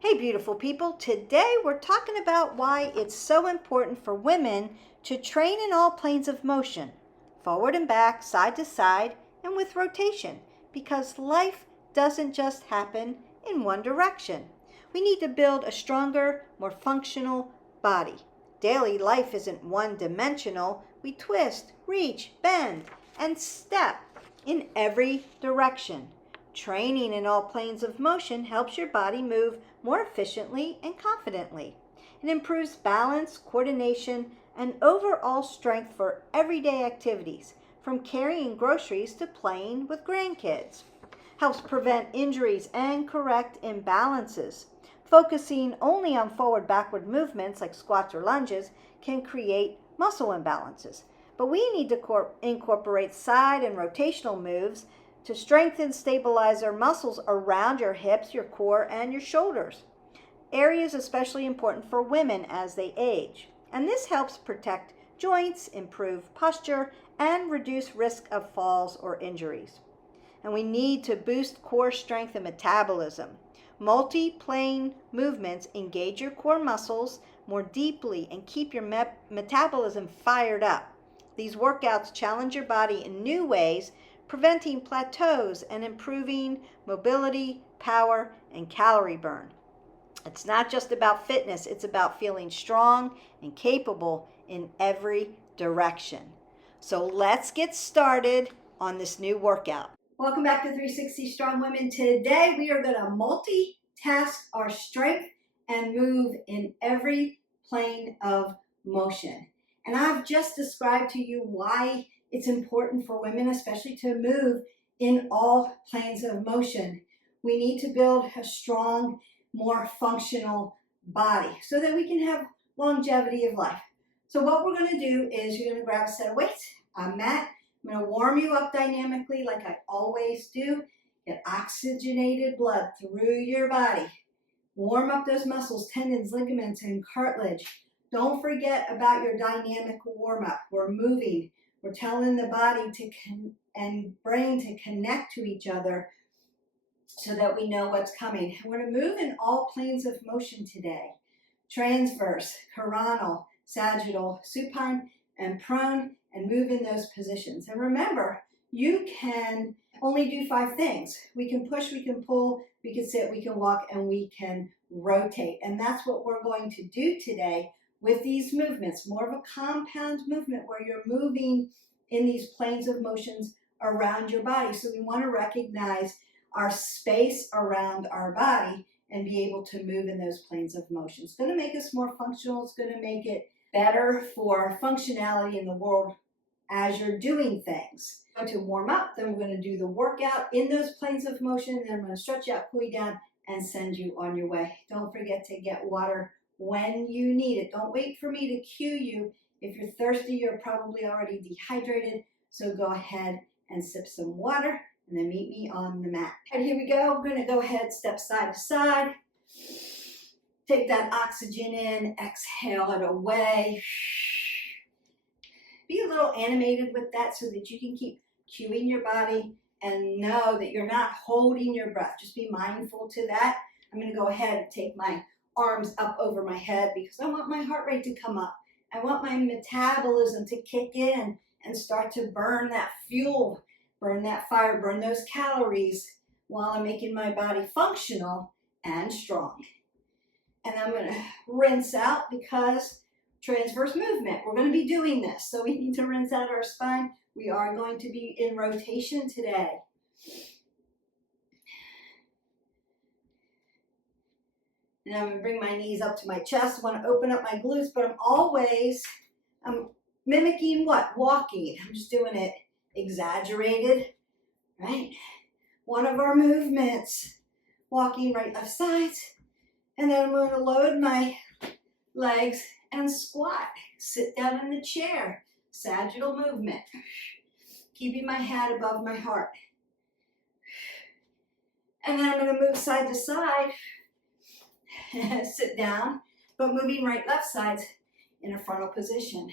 Hey, beautiful people. Today we're talking about why it's so important for women to train in all planes of motion, forward and back, side to side, and with rotation, because life doesn't just happen in one direction. We need to build a stronger, more functional body. Daily life isn't one dimensional. We twist, reach, bend, and step in every direction. Training in all planes of motion helps your body move more efficiently and confidently. It improves balance, coordination, and overall strength for everyday activities, from carrying groceries to playing with grandkids. Helps prevent injuries and correct imbalances. Focusing only on forward-backward movements like squats or lunges can create muscle imbalances. But we need to incorporate side and rotational moves to strengthen, stabilize our muscles around your hips, your core, and your shoulders. Areas especially important for women as they age. And this helps protect joints, improve posture, and reduce risk of falls or injuries. And we need to boost core strength and metabolism. Multi-plane movements engage your core muscles more deeply and keep your metabolism fired up. These workouts challenge your body in new ways, preventing plateaus and improving mobility, power, and calorie burn. It's not just about fitness, it's about feeling strong and capable in every direction. So let's get started on this new workout. Welcome back to 360 Strong Women. Today we are going to multitask our strength and move in every plane of motion. And I've just described to you why it's important for women, especially, to move in all planes of motion. We need to build a strong, more functional body so that we can have longevity of life. So what we're going to do is you're going to grab a set of weights, a mat. I'm going to warm you up dynamically like I always do. Get oxygenated blood through your body. Warm up those muscles, tendons, ligaments, and cartilage. Don't forget about your dynamic warm-up. We're moving. We're telling the body and brain to connect to each other so that we know what's coming. We're going to move in all planes of motion today. Transverse, coronal, sagittal, supine, and prone, and move in those positions. And remember, you can only do 5 things. We can push, we can pull, we can sit, we can walk, and we can rotate. And that's what we're going to do today with these movements. More of a compound movement where you're moving in these planes of motions around your body. So we want to recognize our space around our body and be able to move in those planes of motion. It's going to make us more functional. It's going to make it better for functionality in the world as you're doing things. I'm going to warm up, then we're going to do the workout in those planes of motion, and then I'm going to stretch you out, cool you down, and send you on your way. Don't forget to get water when you need it. Don't wait for me to cue you. If you're thirsty, you're probably already dehydrated, so go ahead and sip some water, and then meet me on the mat. And here we go. We're going to go ahead, step side to side. Take that oxygen in, exhale it away. Be a little animated with that so that you can keep cueing your body and know that you're not holding your breath. Just be mindful to that. I'm going to go ahead and take my arms up over my head because I want my heart rate to come up. I want my metabolism to kick in and start to burn that fuel, burn that fire, burn those calories while I'm making my body functional and strong. And I'm going to rinse out because transverse movement. We're going to be doing this, so we need to rinse out our spine. We are going to be in rotation today. And I'm going to bring my knees up to my chest. I want to open up my glutes, but I'm mimicking what? Walking. I'm just doing it exaggerated, right? One of our movements, walking right, left sides. And then I'm going to load my legs and squat. Sit down in the chair. Sagittal movement. Keeping my head above my heart. And then I'm going to move side to side. Sit down, but moving right, left sides in a frontal position.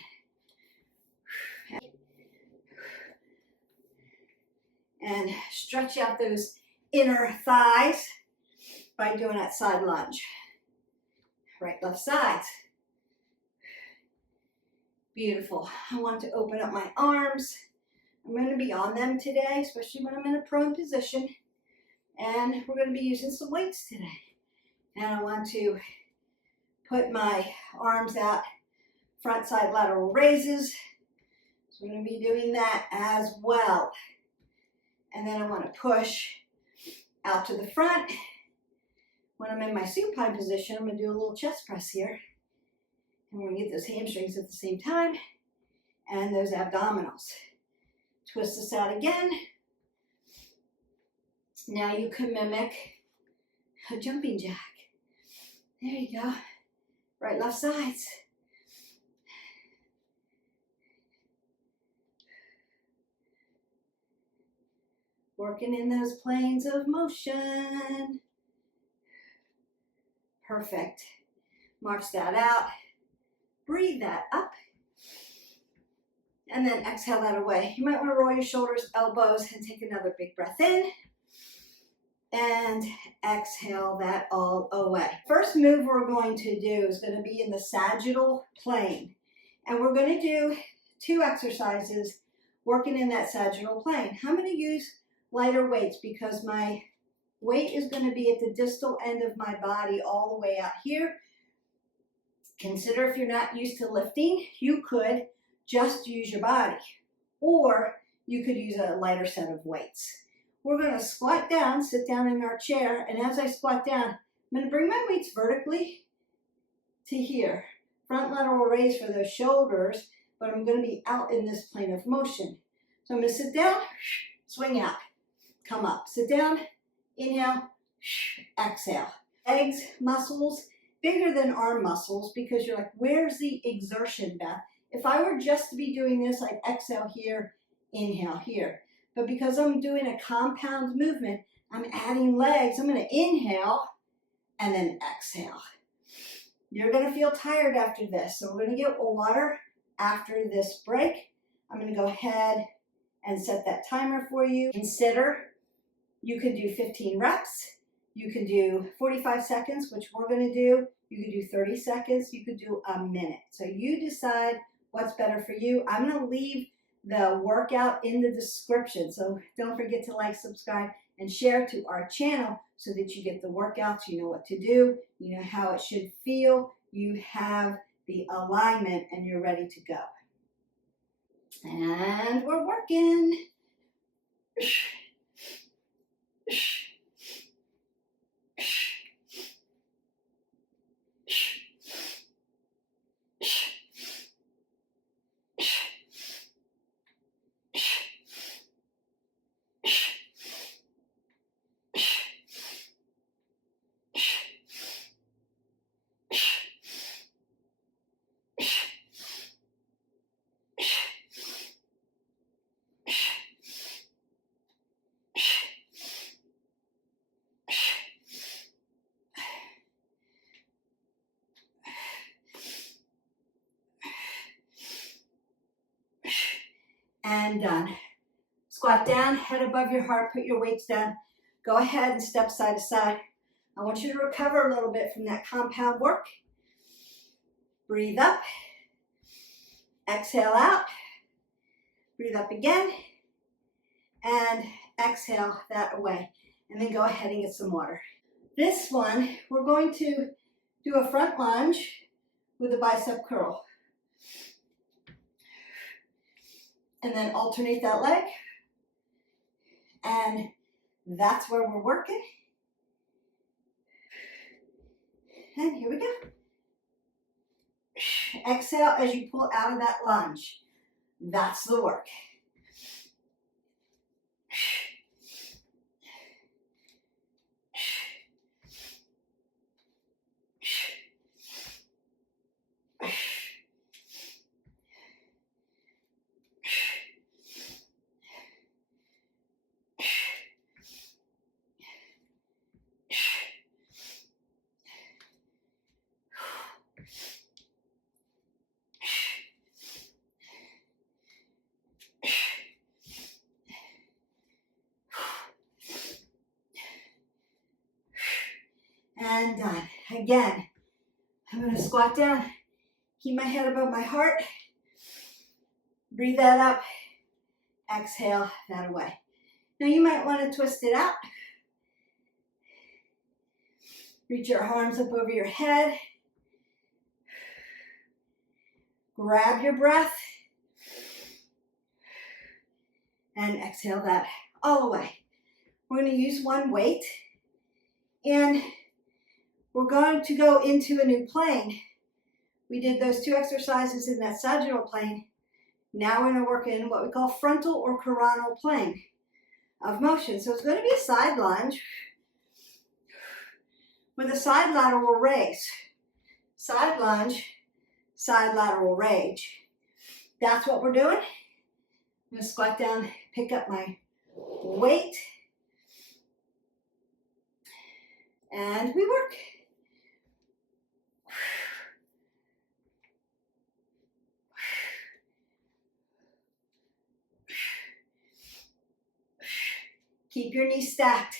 And stretch out those inner thighs. by doing that side lunge. Right, left sides. Beautiful. I want to open up my arms. I'm going to be on them today, especially when I'm in a prone position. And we're going to be using some weights today. And I want to put my arms out, front side lateral raises. So I'm going to be doing that as well. And then I want to push out to the front. When I'm in my supine position, I'm going to do a little chest press here. And we're going to get those hamstrings at the same time and those abdominals. Twist this out again. Now you can mimic a jumping jack. There you go. Right, left sides. Working in those planes of motion. Perfect. March that out. Breathe that up. And then exhale that away. You might want to roll your shoulders, elbows, and take another big breath in. And exhale that all away. First move we're going to do is going to be in the sagittal plane. And we're going to do 2 exercises working in that sagittal plane. I'm going to use lighter weights because my weight is going to be at the distal end of my body all the way out here. Consider if you're not used to lifting, you could just use your body, or you could use a lighter set of weights. We're going to squat down, sit down in our chair, and as I squat down, I'm going to bring my weights vertically to here. Front lateral raise for those shoulders, but I'm going to be out in this plane of motion. So I'm going to sit down, swing out, come up, sit down, inhale, exhale. Legs, muscles, bigger than arm muscles because you're like, where's the exertion, Beth? If I were just to be doing this, I'd exhale here, inhale here. But because I'm doing a compound movement, I'm adding legs. I'm going to inhale and then exhale. You're going to feel tired after this. So we're going to get water after this break. I'm going to go ahead and set that timer for you. Consider you could do 15 reps. You could do 45 seconds, which we're going to do. You could do 30 seconds. You could do a minute. So you decide what's better for you. I'm going to leave the workout in the description. So don't forget to like, subscribe, and share to our channel so that you get the workouts. You know what to do. You know how it should feel. You have the alignment and you're ready to go. And we're working. And done. Squat down, head above your heart, put your weights down. Go ahead and step side to side. I want you to recover a little bit from that compound work. Breathe up. Exhale out. Breathe up again. And exhale that away. And then go ahead and get some water. This one, we're going to do a front lunge with a bicep curl. And then alternate that leg. And that's where we're working. And here we go. Exhale as you pull out of that lunge. That's the work. Again, I'm going to squat down, keep my head above my heart. Breathe that up. Exhale that away. Now you might want to twist it out. Reach your arms up over your head. Grab your breath. And exhale that all the way. We're going to use one weight. And we're going to go into a new plane. We did those 2 exercises in that sagittal plane. Now we're going to work in what we call frontal or coronal plane of motion. So it's going to be a side lunge with a side lateral raise. Side lunge, side lateral raise. That's what we're doing. I'm going to squat down, pick up my weight, and we work. Keep your knees stacked.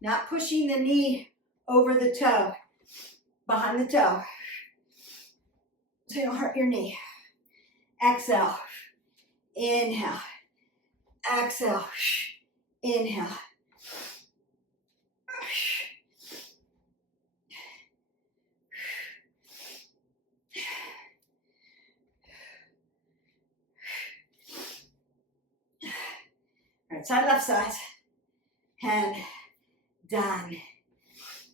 Not pushing the knee over the toe, behind the toe, so you don't hurt your knee. Exhale, inhale, exhale, inhale. Right side, left side, and done.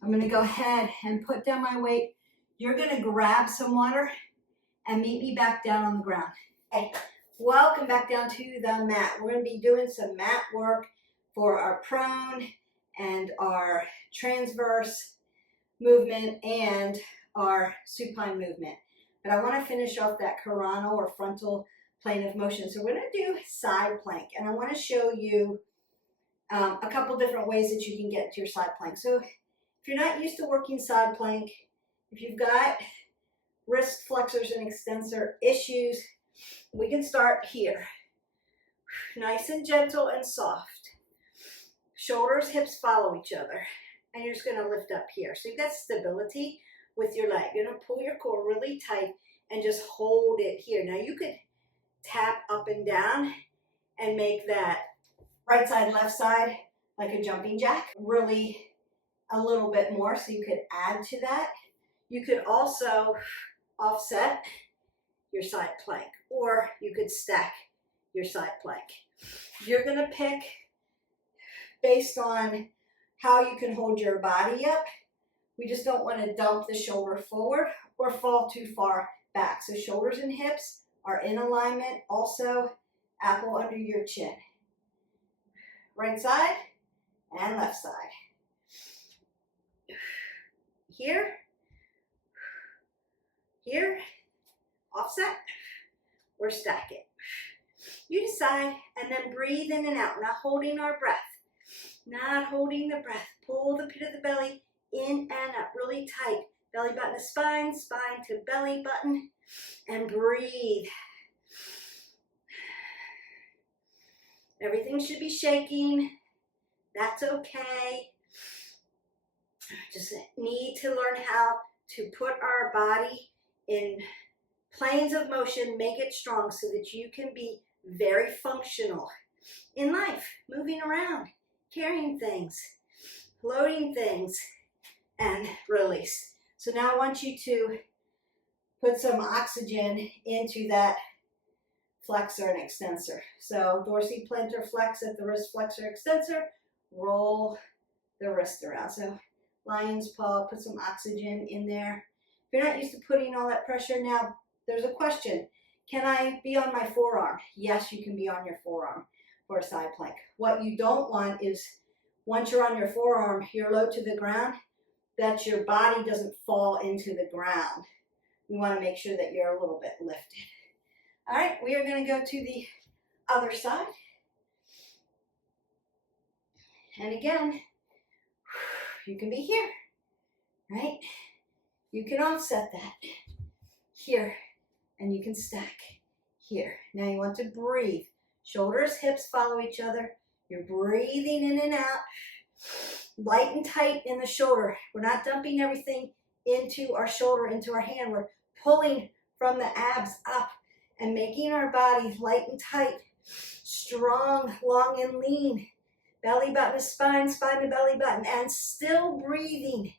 I'm going to go ahead and put down my weight. You're going to grab some water and meet me back down on the ground. Okay, welcome back down to the mat. We're going to be doing some mat work for our prone and our transverse movement and our supine movement. But I want to finish off that coronal or frontal plane of motion. So we're going to do side plank, and I want to show you a couple different ways that you can get to your side plank. So if you're not used to working side plank, if you've got wrist flexors and extensor issues, we can start here. Nice and gentle and soft. Shoulders, hips follow each other. And you're just going to lift up here. So you've got stability with your leg. You're going to pull your core really tight and just hold it here. Now you could tap up and down and make that right side, left side like a jumping jack. Really a little bit more, so you could add to that. You could also offset your side plank, or you could stack your side plank. You're going to pick based on how you can hold your body up. We just don't want to dump the shoulder forward or fall too far back. So shoulders and hips are in alignment. Also, apple under your chin. Right side and left side. Here, here, offset, or stack it. You decide, and then breathe in and out, not holding our breath. Not holding the breath. Pull the pit of the belly in and up, really tight. Belly button to spine, spine to belly button, and breathe. Everything should be shaking. That's okay. Just need to learn how to put our body in planes of motion, make it strong so that you can be very functional in life, moving around, carrying things, loading things, and release. So now I want you to put some oxygen into that flexor and extensor. So dorsiplantar flex at the wrist flexor extensor, roll the wrist around. So lion's paw, put some oxygen in there. If you're not used to putting all that pressure, now there's a question. Can I be on my forearm? Yes, you can be on your forearm for a side plank. What you don't want is once you're on your forearm, you're low to the ground, that your body doesn't fall into the ground. We want to make sure that you're a little bit lifted. All right, we are going to go to the other side. And again, you can be here, right? You can offset that here, and you can stack here. Now you want to breathe. Shoulders, hips follow each other. You're breathing in and out. Light and tight in the shoulder. We're not dumping everything into our shoulder, into our hand. We're pulling from the abs up and making our body light and tight, strong, long and lean. Belly button to spine, spine to belly button, and still breathing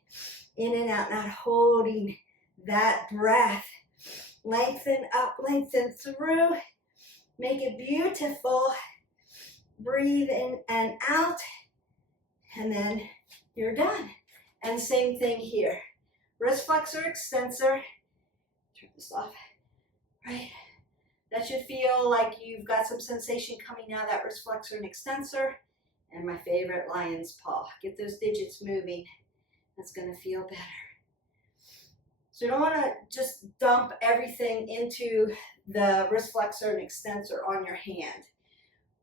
in and out, not holding that breath. Lengthen up, lengthen through. Make it beautiful. Breathe in and out, and then you're done. And same thing here. Wrist flexor, extensor. Turn this off, right? That should feel like you've got some sensation coming out of that wrist flexor and extensor. And my favorite, lion's paw. Get those digits moving. That's gonna feel better. So you don't wanna just dump everything into the wrist flexor and extensor on your hand.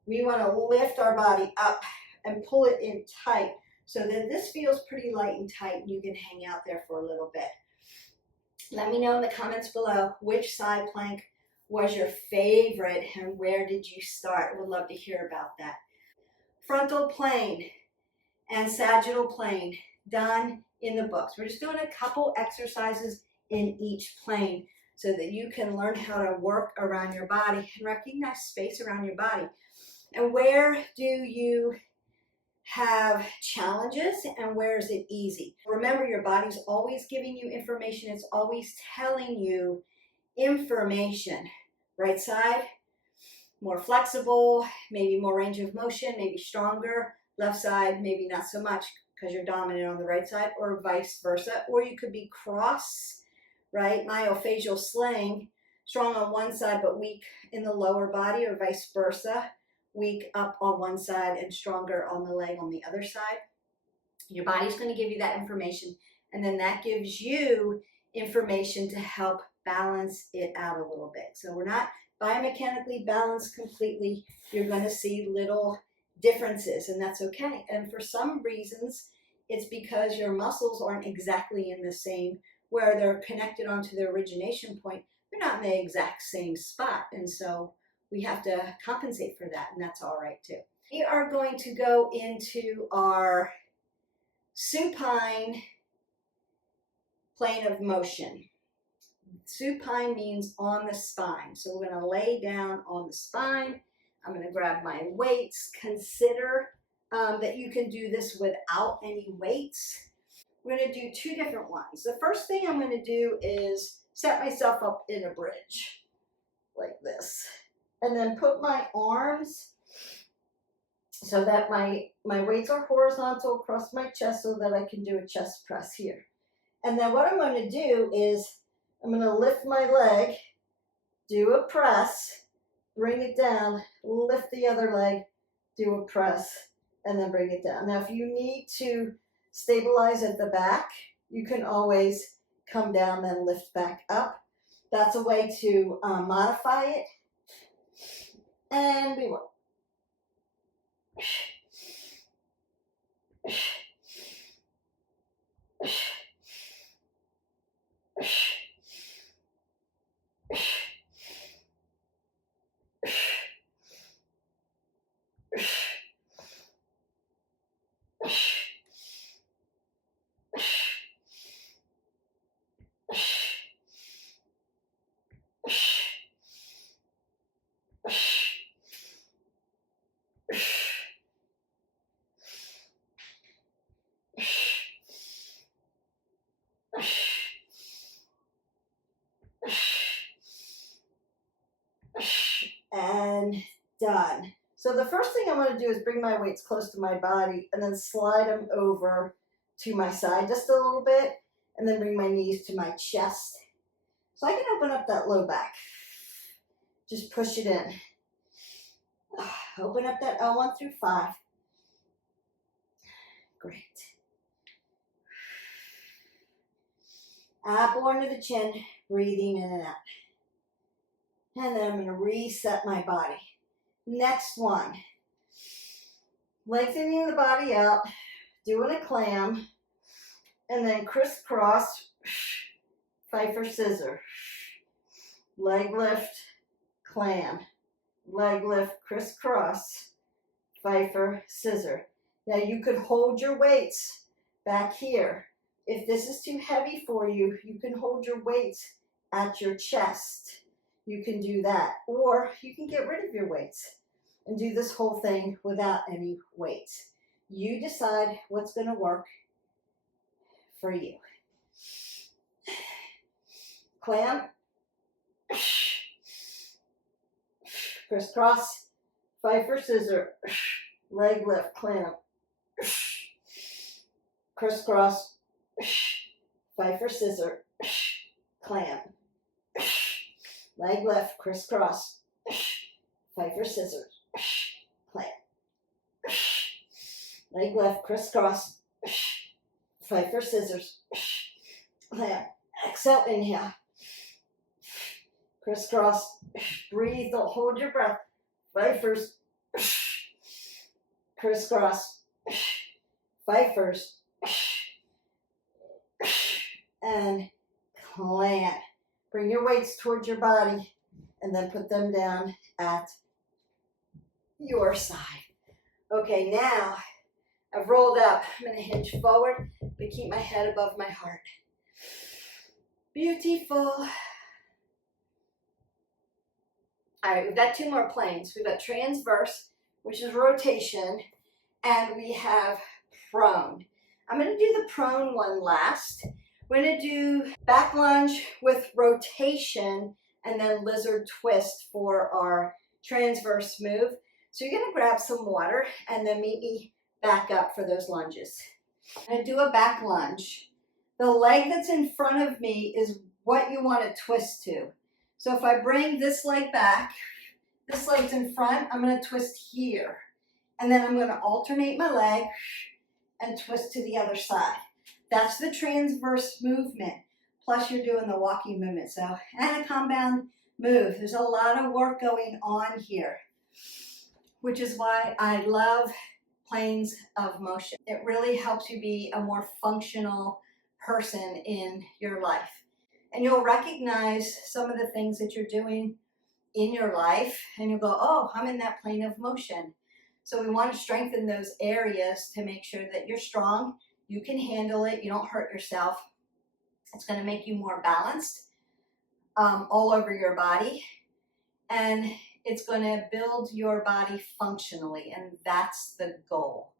We wanna lift our body up and pull it in tight so that this feels pretty light and tight and you can hang out there for a little bit. Let me know in the comments below which side plank was your favorite and where did you start. Would love to hear about that. Frontal plane and sagittal plane done in the books. We're just doing a couple exercises in each plane so that you can learn how to work around your body and recognize space around your body. And where do you have challenges and where is it easy? Remember, your body's always giving you information. It's always telling you information. Right side, more flexible, maybe more range of motion, maybe stronger. Left side, maybe not so much because you're dominant on the right side, or vice versa. Or you could be cross, right? Myofascial sling, strong on one side but weak in the lower body, or vice versa. Weak up on one side and stronger on the leg on the other side. Your body's going to give you that information, and then that gives you information to help balance it out a little bit. So we're not biomechanically balanced completely. You're going to see little differences, and that's okay. And for some reasons, it's because your muscles aren't exactly in the same, where they're connected onto the origination point. They're not in the exact same spot, and so we have to compensate for that, and that's all right too. We are going to go into our supine plane of motion. Supine means on the spine. So we're going to lay down on the spine. I'm going to grab my weights. Consider that you can do this without any weights. We're going to do two different ones. The first thing I'm going to do is set myself up in a bridge like this. And then put my arms so that my weights are horizontal across my chest so that I can do a chest press here. And then what I'm going to do is I'm going to lift my leg, do a press, bring it down, lift the other leg, do a press, and then bring it down. Now, if you need to stabilize at the back, you can always come down and lift back up. That's a way to modify it. And we will. And done. So the first thing I'm going to do is bring my weights close to my body and then slide them over to my side just a little bit, and then bring my knees to my chest. So I can open up that low back. Just push it in. Open up that L1 through 5. Great. Up born to the chin, breathing in and out. And then I'm going to reset my body. Next one. Lengthening the body out, doing a clam, and then crisscross, Pfeiffer scissor. Leg lift, clam. Leg lift, crisscross, Pfeiffer scissor. Now you could hold your weights back here. If this is too heavy for you, you can hold your weights at your chest. You can do that. Or you can get rid of your weights and do this whole thing without any weights. You decide what's going to work for you. Clamp. Crisscross. Pfeiffer scissor. Leg lift. Clamp. Crisscross. Pfeiffer scissor. Clamp. Leg lift. Crisscross. Pfeiffer scissors. Clamp. Leg lift. Crisscross. Pfeiffer scissors. Clamp. Exhale. Inhale. Crisscross. Breathe. Don't hold your breath. Pfeiffers. Crisscross. Pfeiffers. And clamp. Bring your weights towards your body and then put them down at your side. Okay, now I've rolled up. I'm going to hinge forward, but keep my head above my heart. Beautiful. All right, we've got two more planes. We've got transverse, which is rotation, and we have prone. I'm going to do the prone one last. We're going to do back lunge with rotation and then lizard twist for our transverse move. So you're going to grab some water and then meet me back up for those lunges. I'm going to do a back lunge. The leg that's in front of me is what you want to twist to. So if I bring this leg back, this leg's in front, I'm going to twist here. And then I'm going to alternate my leg and twist to the other side. That's the transverse movement. Plus you're doing the walking movement. So, and a compound move. There's a lot of work going on here, which is why I love planes of motion. It really helps you be a more functional person in your life. And you'll recognize some of the things that you're doing in your life and you'll go, oh, I'm in that plane of motion. So we want to strengthen those areas to make sure that you're strong, you can handle it, you don't hurt yourself. It's going to make you more balanced all over your body, and it's going to build your body functionally, and that's the goal.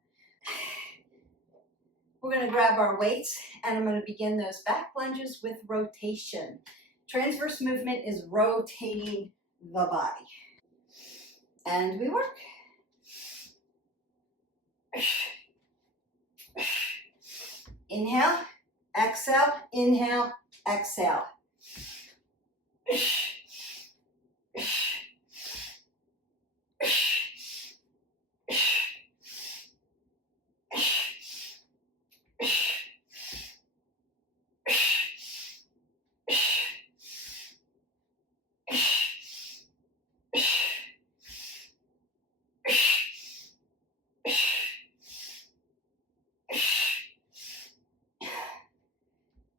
We're going to grab our weights, and I'm going to begin those back lunges with rotation. Transverse movement is rotating the body. And we work. Inhale, exhale, inhale, exhale.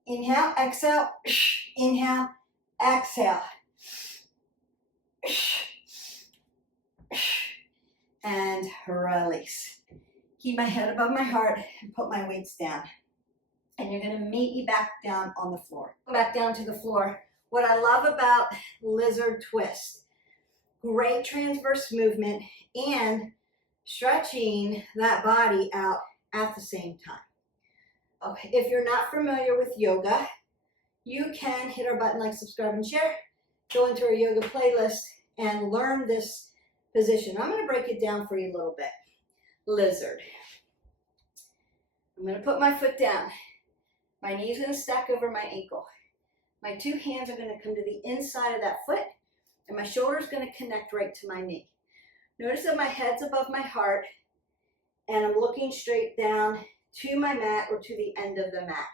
Inhale, exhale, inhale, exhale. And release. Keep my head above my heart and put my weights down. And you're going to meet me back down on the floor. Go back down to the floor. What I love about lizard twist, great transverse movement and stretching that body out at the same time. Okay, if you're not familiar with yoga, you can hit our button like, subscribe, and share. Go into our yoga playlist and learn this position. I'm going to break it down for you a little bit. Lizard. I'm going to put my foot down. My knee's going to stack over my ankle. My two hands are going to come to the inside of that foot, and my shoulder's going to connect right to my knee. Notice that my head's above my heart, and I'm looking straight down to my mat or to the end of the mat.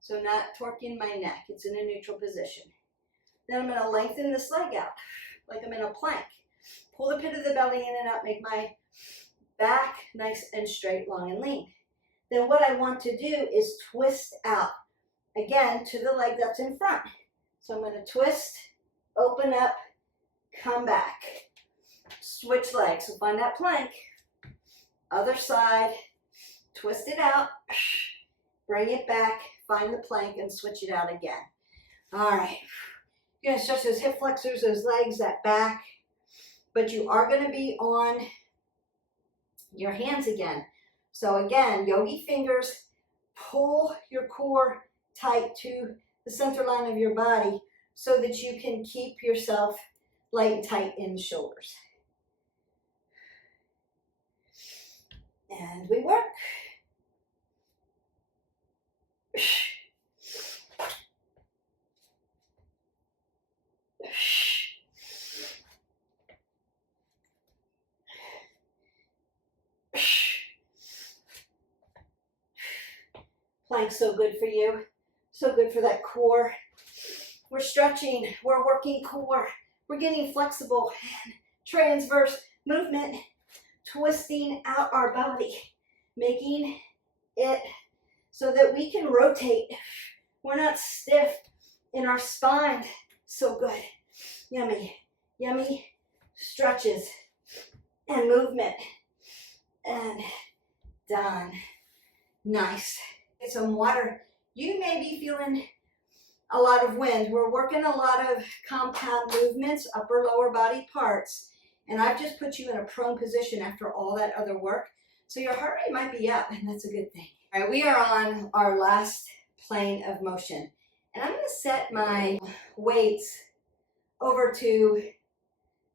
So not torquing my neck. It's in a neutral position. Then I'm going to lengthen this leg out like I'm in a plank. Pull the pit of the belly in and out. Make my back nice and straight, long and lean. Then what I want to do is twist out, again, to the leg that's in front. So I'm going to twist, open up, come back. Switch legs. So find that plank. Other side. twist it out, bring it back, find the plank, and switch it out again. All right. You're going to stretch those hip flexors, those legs, that back, but you are going to be on your hands again. So again, yogi fingers, pull your core tight to the center line of your body so that you can keep yourself light and tight in the shoulders. And we work. Plank's so good for you, so good for that core. We're stretching, we're working core, we're getting flexible and transverse movement, twisting out our body, making it so that we can rotate. We're not stiff in our spine. So good. Yummy, yummy stretches and movement. And done. Nice. Get some water. You may be feeling a lot of wind. We're working a lot of compound movements, upper lower body parts. And I've just put you in a prone position after all that other work. So your heart rate might be up, and that's a good thing. All right, we are on our last plane of motion. And I'm going to set my weights over to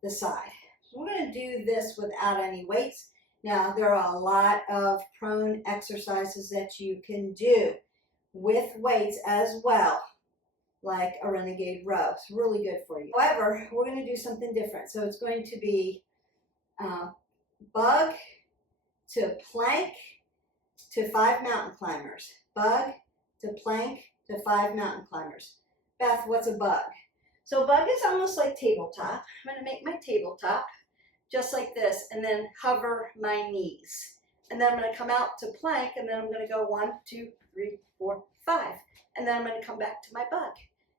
the side. So we're going to do this without any weights. Now, there are a lot of prone exercises that you can do with weights as well, like a renegade row. It's really good for you. However, we're going to do something different. So it's going to be bug to plank to 5 mountain climbers. Bug to plank to 5 mountain climbers. Beth, what's a bug? So bug is almost like tabletop. I'm going to make my tabletop just like this and then hover my knees. And then I'm going to come out to plank and then I'm going to go 1, 2, 3, 4, 5. And then I'm going to come back to my bug.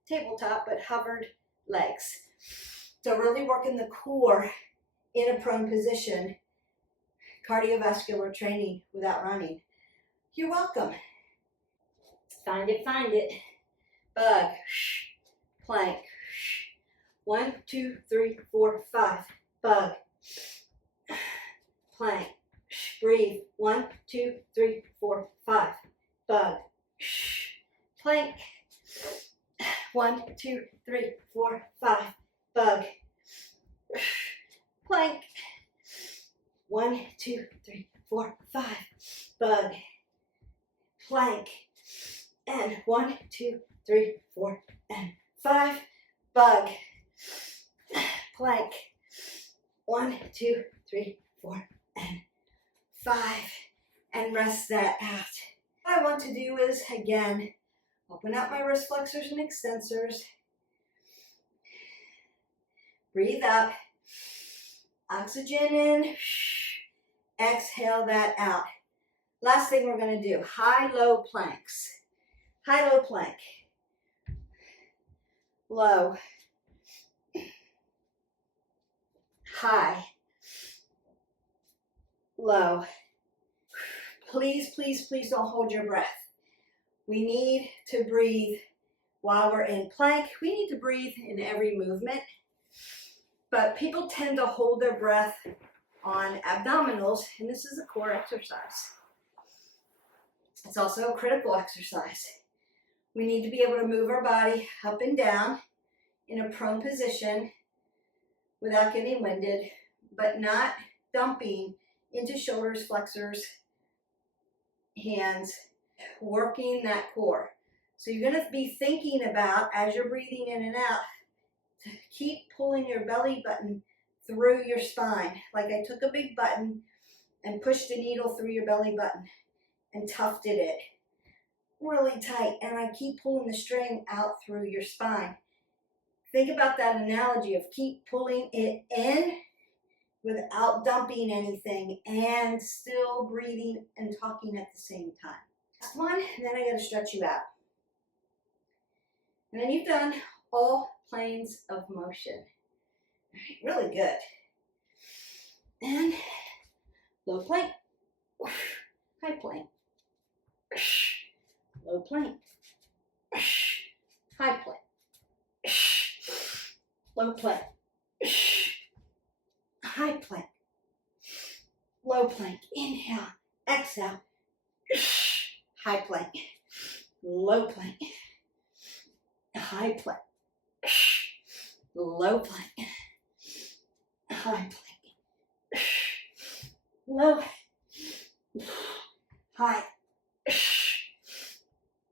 Tabletop, but hovered legs. So really working the core in a prone position. Cardiovascular training without running. You're welcome. Find it, find it. Bug, plank. 1, 2, 3, 4, 5. Bug, plank. Breathe. 1, 2, 3, 4, 5. Bug, plank. 1, 2, 3, 4, 5. Bug, plank. 1, 2, 3, 4, 5. Bug, plank. And 1, 2, 3, 4, and 5. Bug, plank. 1, 2, 3, 4, and 5. And rest that out. What I want to do is, again, open up my wrist flexors and extensors. Breathe up. Oxygen in. Exhale that out. Last thing we're going to do, high-low planks. High-low plank. Low. High. Low. Please, please, please don't hold your breath. We need to breathe while we're in plank. We need to breathe in every movement. But people tend to hold their breath on abdominals, and this is a core exercise. It's also a critical exercise. We need to be able to move our body up and down in a prone position without getting winded, but not dumping into shoulders, flexors, hands, working that core. So you're going to be thinking about, as you're breathing in and out, to keep pulling your belly button through your spine. Like I took a big button and pushed a needle through your belly button and tufted it really tight. And I keep pulling the string out through your spine. Think about that analogy of keep pulling it in without dumping anything and still breathing and talking at the same time. Last one, and then I got to stretch you out. And then you've done all planes of motion. All right, really good. And low plank, high plank, low plank, high plank, low plank, high plank, low plank. Inhale, exhale, high plank, low plank, high plank, low plank, high plank, low, high,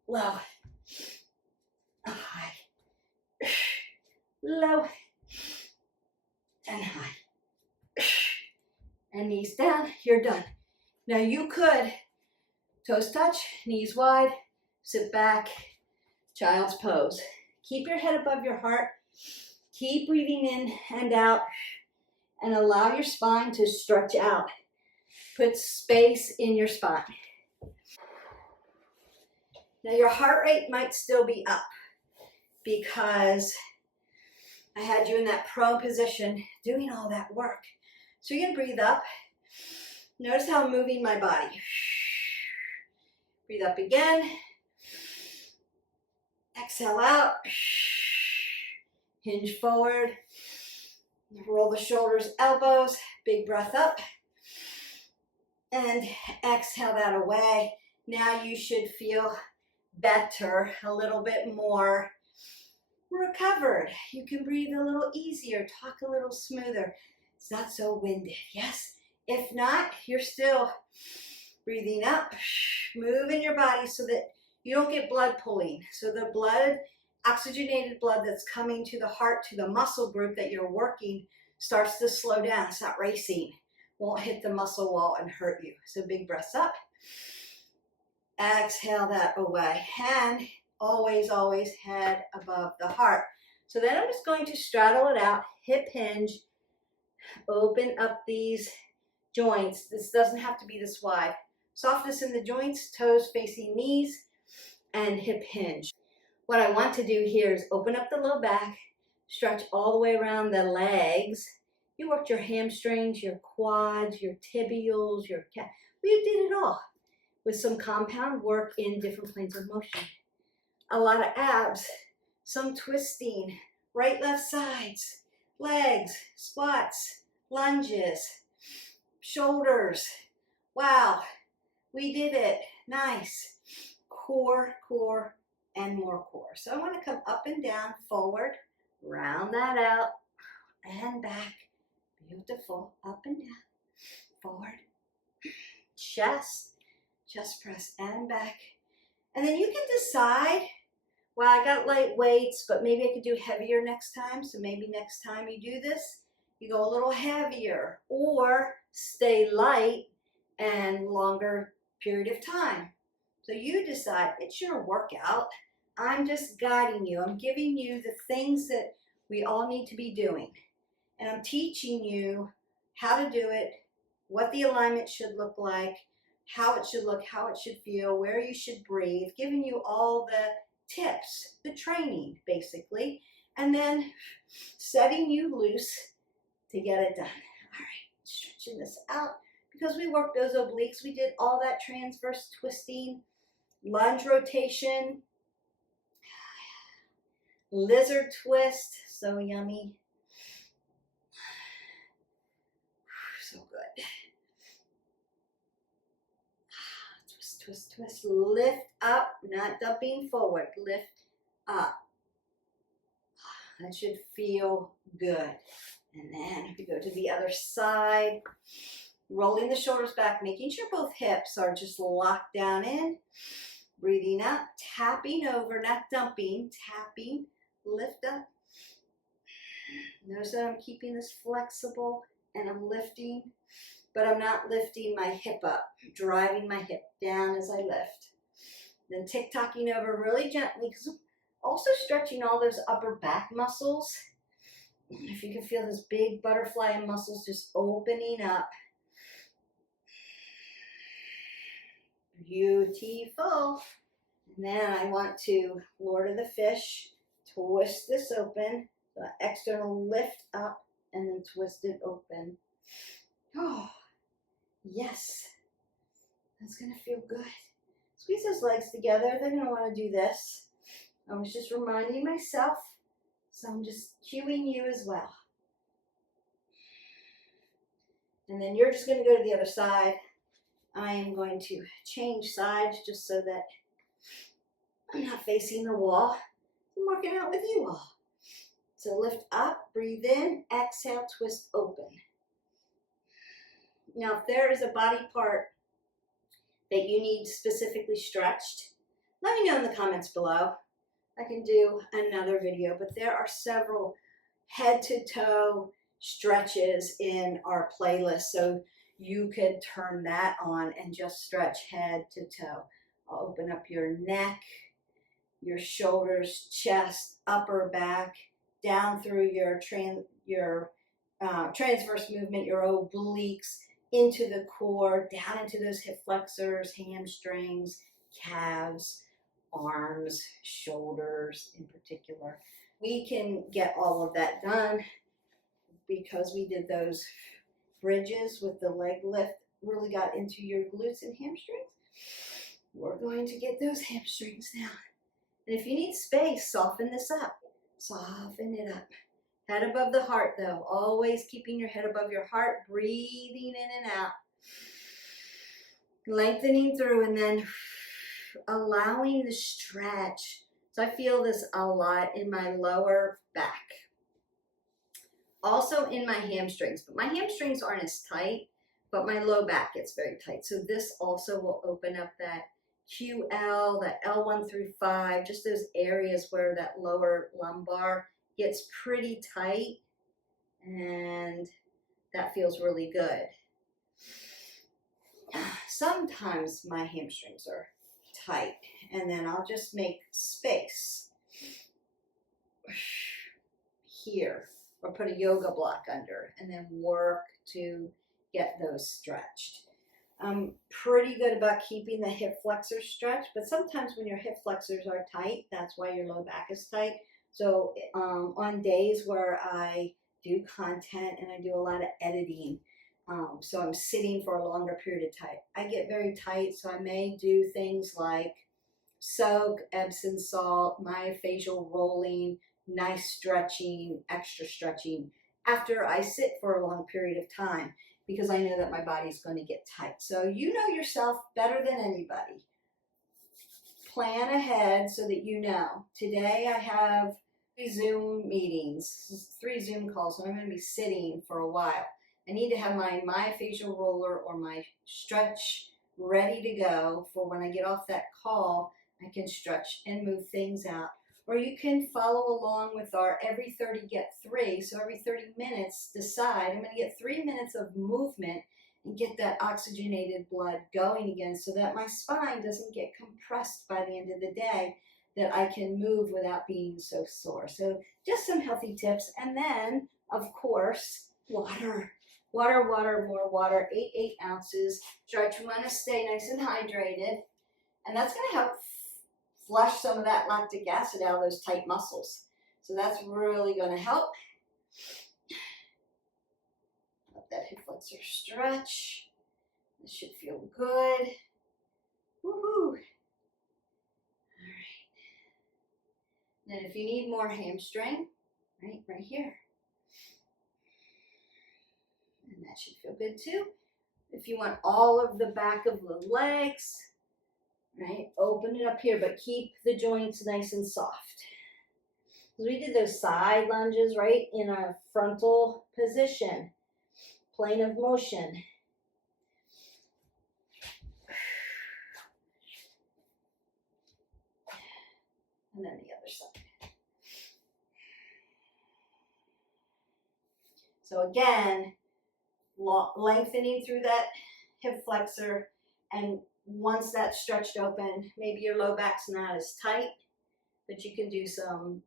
low, high, low, and high. And knees down, you're done. Now you could toes touch, knees wide, sit back, child's pose. Keep your head above your heart. Keep breathing in and out, and allow your spine to stretch out. Put space in your spine. Now your heart rate might still be up because I had you in that prone position doing all that work. So you're gonna breathe up. Notice how I'm moving my body. Breathe up again. Exhale out. Hinge forward. Roll the shoulders, elbows. Big breath up. And exhale that away. Now you should feel better, a little bit more recovered. You can breathe a little easier, talk a little smoother. It's not so winded, yes? If not, you're still breathing up, moving your body so that you don't get blood pooling. So the blood, oxygenated blood that's coming to the heart, to the muscle group that you're working, starts to slow down. It's not racing. Won't hit the muscle wall and hurt you. So big breaths up. Exhale that away. And always, always head above the heart. So then I'm just going to straddle it out, hip hinge, open up these joints. This doesn't have to be this wide. Softness in the joints, toes facing knees, and hip hinge. What I want to do here is open up the low back, stretch all the way around the legs. You worked your hamstrings, your quads, your tibials, your calf. You did it all with some compound work in different planes of motion. A lot of abs, some twisting, right, left sides, legs, squats, lunges, shoulders. Wow, we did it. Nice. Core, core, and more core. So I want to come up and down, forward, round that out, and back. Beautiful. Up and down, forward, chest press, and back. And then you can decide, well, I got light weights, but maybe I could do heavier next time. So maybe next time you do this, you go a little heavier, or stay light and longer period of time. So you decide. It's your workout. I'm just guiding you. I'm giving you the things that we all need to be doing. And I'm teaching you how to do it, what the alignment should look like, how it should look, how it should feel, where you should breathe, giving you all the tips, the training basically, and then setting you loose to get it done. All right, stretching this out because we worked those obliques. We did all that transverse twisting, lunge rotation, lizard twist, so yummy. So good. Twist, twist, twist. Lift up, not dumping forward. Lift up. That should feel good. And then if we go to the other side, rolling the shoulders back, making sure both hips are just locked down in. Breathing up, tapping over, not dumping, tapping. Lift up. Notice that I'm keeping this flexible. And I'm lifting, but I'm not lifting my hip up, driving my hip down as I lift. Then tick-tocking over really gently, because I'm also stretching all those upper back muscles. If you can feel this big butterfly muscles just opening up. Beautiful. And then I want to, Lord of the Fish, twist this open, so external lift up, and then twist it open. Oh, yes. That's going to feel good. Squeeze those legs together. They're going to want to do this. I was just reminding myself, so I'm just cueing you as well. And then you're just going to go to the other side. I am going to change sides just so that I'm not facing the wall. I'm working out with you all. So lift up, breathe in, exhale, twist open. Now, if there is a body part that you need specifically stretched, let me know in the comments below. I can do another video, but there are several head to toe stretches in our playlist, so you could turn that on and just stretch head to toe. I'll open up your neck, your shoulders, chest, upper back, down through your transverse movement, your obliques, into the core, down into those hip flexors, hamstrings, calves, arms, shoulders in particular. We can get all of that done because we did those bridges with the leg lift, really got into your glutes and hamstrings. We're going to get those hamstrings down. And if you need space, soften this up. Soften it up. Head above the heart though. Always keeping your head above your heart, breathing in and out. Lengthening through and then allowing the stretch. So I feel this a lot in my lower back. Also in my hamstrings, but my hamstrings aren't as tight, but my low back gets very tight. So this also will open up that QL, that L1 through 5, just those areas where that lower lumbar gets pretty tight, and that feels really good. Sometimes my hamstrings are tight, and then I'll just make space here, or put a yoga block under, and then work to get those stretched. I'm pretty good about keeping the hip flexors stretched, but sometimes when your hip flexors are tight, that's why your low back is tight. So on days where I do content and I do a lot of editing, so I'm sitting for a longer period of time, I get very tight, so I may do things like soak, Epsom salt, myofascial rolling, nice stretching, extra stretching after I sit for a long period of time, because I know that my body's going to get tight. So you know yourself better than anybody. Plan ahead so that you know. Today I have 3 Zoom meetings, 3 Zoom calls, so I'm going to be sitting for a while. I need to have my myofascial roller or my stretch ready to go for when I get off that call. I can stretch and move things out. Or you can follow along with our every 30 get 3. So every 30 minutes, decide, I'm going to get 3 minutes of movement and get that oxygenated blood going again so that my spine doesn't get compressed by the end of the day, that I can move without being so sore. So just some healthy tips. And then, of course, water. Water, more water, 8 ounces. Try to want to stay nice and hydrated. And that's going to help flush some of that lactic acid out of those tight muscles. So that's really going to help. Let that hip flexor stretch. This should feel good. Woohoo! All right. Then if you need more hamstring, right here. And that should feel good too. If you want all of the back of the legs, right, open it up here, but keep the joints nice and soft. So we did those side lunges, right, in a frontal position, plane of motion. And then the other side. So again, lengthening through that hip flexor, and once that's stretched open, maybe your low back's not as tight, but you can do some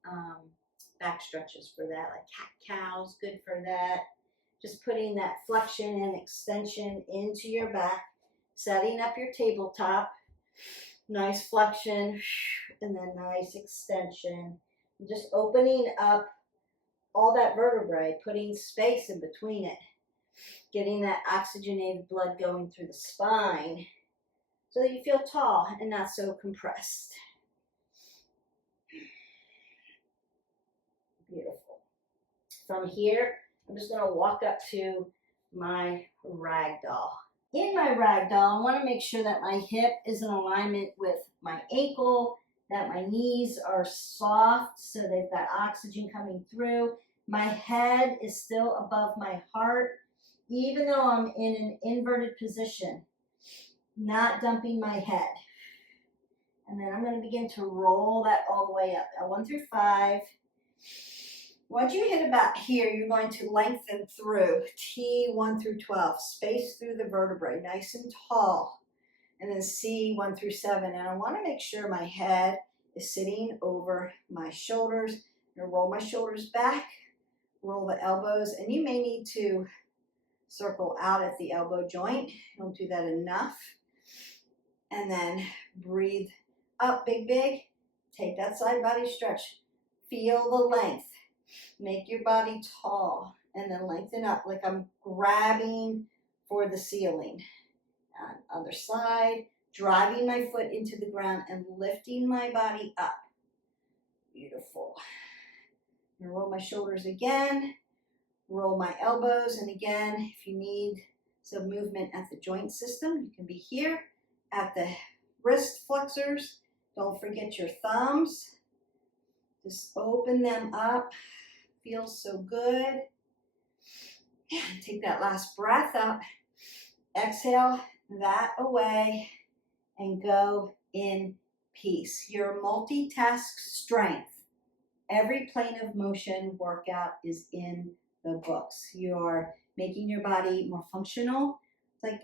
back stretches for that, like cat-cows, good for that. Just putting that flexion and extension into your back, setting up your tabletop, nice flexion, and then nice extension. Just opening up all that vertebrae, putting space in between it, getting that oxygenated blood going through the spine, so that you feel tall and not so compressed. Beautiful. From here, I'm just going to walk up to my ragdoll. In my ragdoll, I want to make sure that my hip is in alignment with my ankle, that my knees are soft so they've got oxygen coming through. My head is still above my heart, even though I'm in an inverted position, not dumping my head. And then I'm going to begin to roll that all the way up. Now 1 through 5. Once you hit about here, you're going to lengthen through T 1 through 12, space through the vertebrae, nice and tall. And then C 1 through 7. And I want to make sure my head is sitting over my shoulders. I'm going to roll my shoulders back, roll the elbows, and you may need to circle out at the elbow joint. Don't do that enough. And then breathe up, big, big. Take that side body stretch. Feel the length. Make your body tall and then lengthen up like I'm grabbing for the ceiling. On other side, driving my foot into the ground and lifting my body up. Beautiful. And roll my shoulders again. Roll my elbows. And again, if you need some movement at the joint system, you can be here at the wrist flexors. Don't forget your thumbs. Just open them up. Feels so good. And take that last breath up. Exhale that away and go in peace. Your multitask strength. Every plane of motion workout is in the books. You're making your body more functional. It's like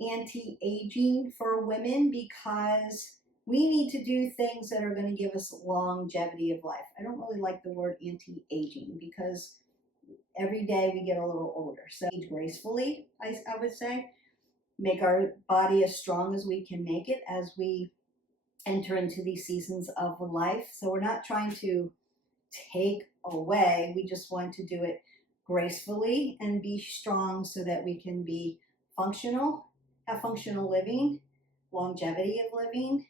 anti-aging for women because we need to do things that are going to give us longevity of life. I don't really like the word anti-aging because every day we get a little older. So age gracefully, I would say. Make our body as strong as we can make it as we enter into these seasons of life. So we're not trying to take away. We just want to do it gracefully and be strong so that we can be functional, have functional living, longevity of living,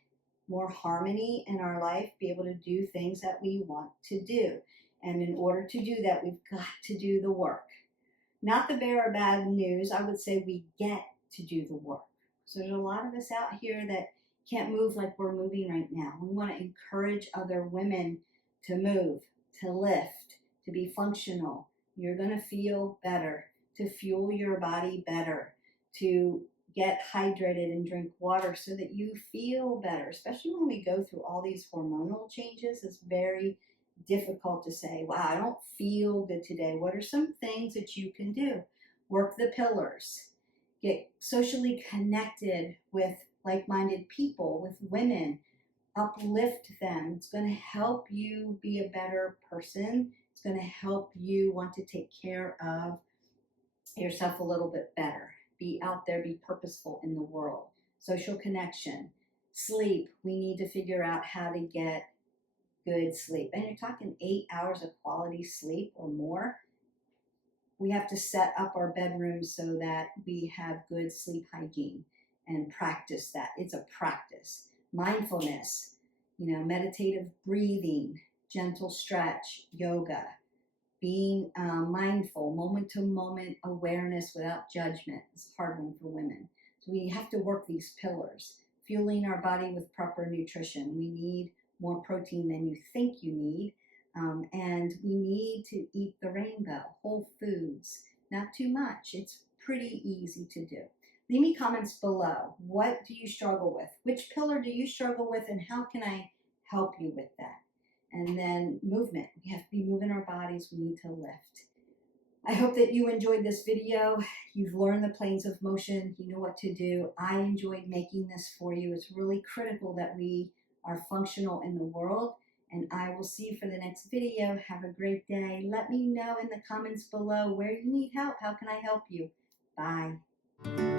more harmony in our life, be able to do things that we want to do. And in order to do that, we've got to do the work. Not the bearer of bad news. I would say we get to do the work. So there's a lot of us out here that can't move like we're moving right now. We want to encourage other women to move, to lift, to be functional. You're going to feel better, to fuel your body better, to get hydrated and drink water so that you feel better, especially when we go through all these hormonal changes. It's very difficult to say, wow, I don't feel good today. What are some things that you can do? Work the pillars. Get socially connected with like-minded people, with women. Uplift them. It's going to help you be a better person. It's going to help you want to take care of yourself a little bit better. Be out there, be purposeful in the world. Social connection. Sleep. We need to figure out how to get good sleep. And you're talking 8 hours of quality sleep or more. We have to set up our bedrooms so that we have good sleep hygiene and practice that. It's a practice. Mindfulness, meditative breathing, gentle stretch, yoga, being mindful, moment-to-moment awareness without judgment. It's a hard one for women. So we have to work these pillars. Fueling our body with proper nutrition. We need more protein than you think you need. And we need to eat the rainbow, whole foods, not too much. It's pretty easy to do. Leave me comments below. What do you struggle with? Which pillar do you struggle with, and how can I help you with that? And then movement. We have to be moving our bodies. We need to lift. I hope that you enjoyed this video. You've learned the planes of motion. You know what to do. I enjoyed making this for you. It's really critical that we are functional in the world. And I will see you for the next video. Have a great day. Let me know in the comments below where you need help. How can I help you? Bye.